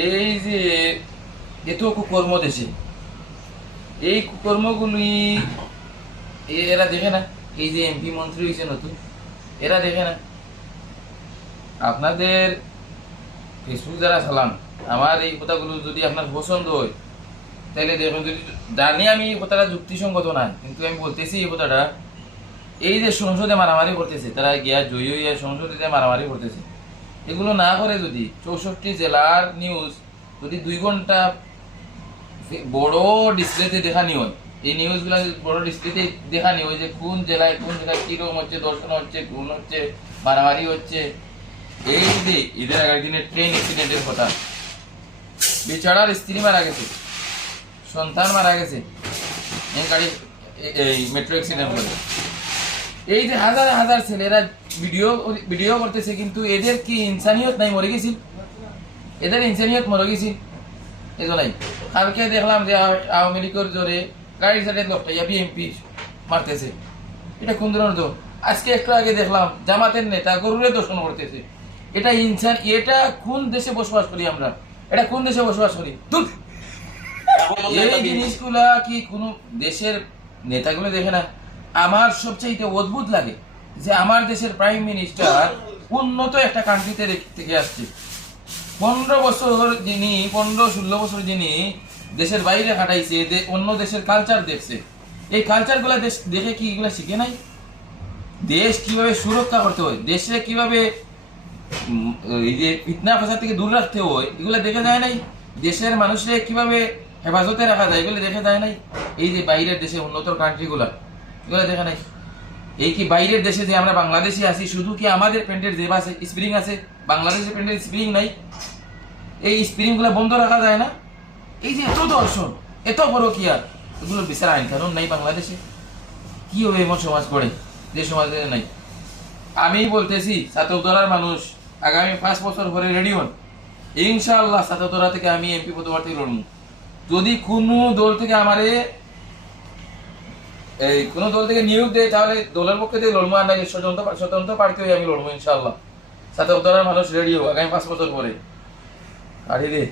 এই যে এত কুকর্ম দেশে, এই কুকর্মগুলি এরা দেখে না। এই যে এমপি মন্ত্রী হয়েছে নতুন, এরা দেখে না। আপনাদের ফেসবুক যারা চালান, আমার এই কথাগুলো যদি আপনার পছন্দ হয় তাহলে দেখুন। যদি জানি আমি এই কথাটা যুক্তিসঙ্গত না, কিন্তু আমি বলতেছি এই কথাটা। এই যে সংসদে মারামারি করতেছে, তারা গিয়া জয়ী হইয়া সংসদে যে মারামারি করতেছে, এগুলো না করে যদি 64 জেলার নিউজ যদি 2 ঘন্টা বড় ডিসপ্লেতে দেখানি হয়, এই নিউজগুলো বড় ডিসপ্লেতে দেখানি হয় যে কোন জেলায় কিরকম হচ্ছে, দর্শন হচ্ছে, খুন হচ্ছে, মারামারি হচ্ছে। এই যে ঈদের আগের দিনে ট্রেন অ্যাক্সিডেন্টের কথা, বেচারার স্ত্রী মারা গেছে, সন্তান মারা গেছে এই গাড়ি এই মেট্রো অ্যাক্সিডেন্ট করে। এই যে হাজার হাজার ছেলেরা ভিডিও করতেছে, কিন্তু এদের কি ইনসানিয়ত নাই? মরে গেছিল, এদের ইনসানিয়ত মরে গেছিল এজনাই। কালকে দেখলাম যে আওয়ামী লীগের জোরে গাড়ির সাথে লোকটা বিএমপি মারতেছে, এটা কোন ধরনের দোষ? আজকে একটু আগে দেখলাম জামাতের নেতা গরুরে দর্শন করতেছে। এটা ইনসান, এটা কোন দেশে বসবাস করি আমরা? এটা কোন দেশে বসবাস করি? এই জিনিসগুলা কি কোনো দেশের নেতাগুলো দেখে না? আমার সবচেয়ে অদ্ভুত লাগে যে আমার দেশের প্রাইম মিনিস্টার উন্নত একটা কান্ট্রিতে থেকে আসছে। 15 বছর যিনি 15-16 বছর যিনি দেশের বাইরে কাটাইছে, অন্য দেশের কালচার দেখছে, এই কালচারগুলা দেখে কি এগুলা শিখে নাই? দেশ কিভাবে সুরক্ষা করতে হয়, দেশে কিভাবে এই যে ফিতনা ফাসাদ থেকে দূর রাখতে হয়, এগুলো দেখে যায় নাই? দেশের মানুষের কিভাবে হেফাজতে রাখা যায়, এগুলো দেখে যায় নাই? এই যে বাইরের দেশে উন্নত কান্ট্রিগুলা, এগুলো দেখে নাই? এই কি বাইরের দেশে যে আমরা বাংলাদেশে আছি, শুধু কি আমাদের প্যান্টের জেব আছে, স্প্রিং আছে, বাংলাদেশের প্যান্টের স্প্রিং নাই? এই স্প্রিং গুলা বন্ধ রাখা যায় না? এই যে এত দর্শন, এত বড় কি আর এগুলোর বিচার আইন কানুন নাই বাংলাদেশে? কি হবে এমন সমাজ গড়ে যে সমাজে নাই? আমি বলতেছি ছাত্রদলার মানুষ আগামী 5 বছর পরে রেডি হন, ইনশাআল্লাহ ছাত্রদলা থেকে আমি এমপি পদপ্রার্থী লড়ব। যদি কোনো দল থেকে আমারে কোনো দল থেকে নিয়োগ দেয় তাহলে দলের পক্ষে থেকে লড়বো, আর নাকি স্বতন্ত্র প্রার্থী হয়ে আমি লড়বো ইনশাআল্লাহ। ছাত্রদলার মানুষ রেডি হোক আগামী 5 বছর পরে। আরে রে।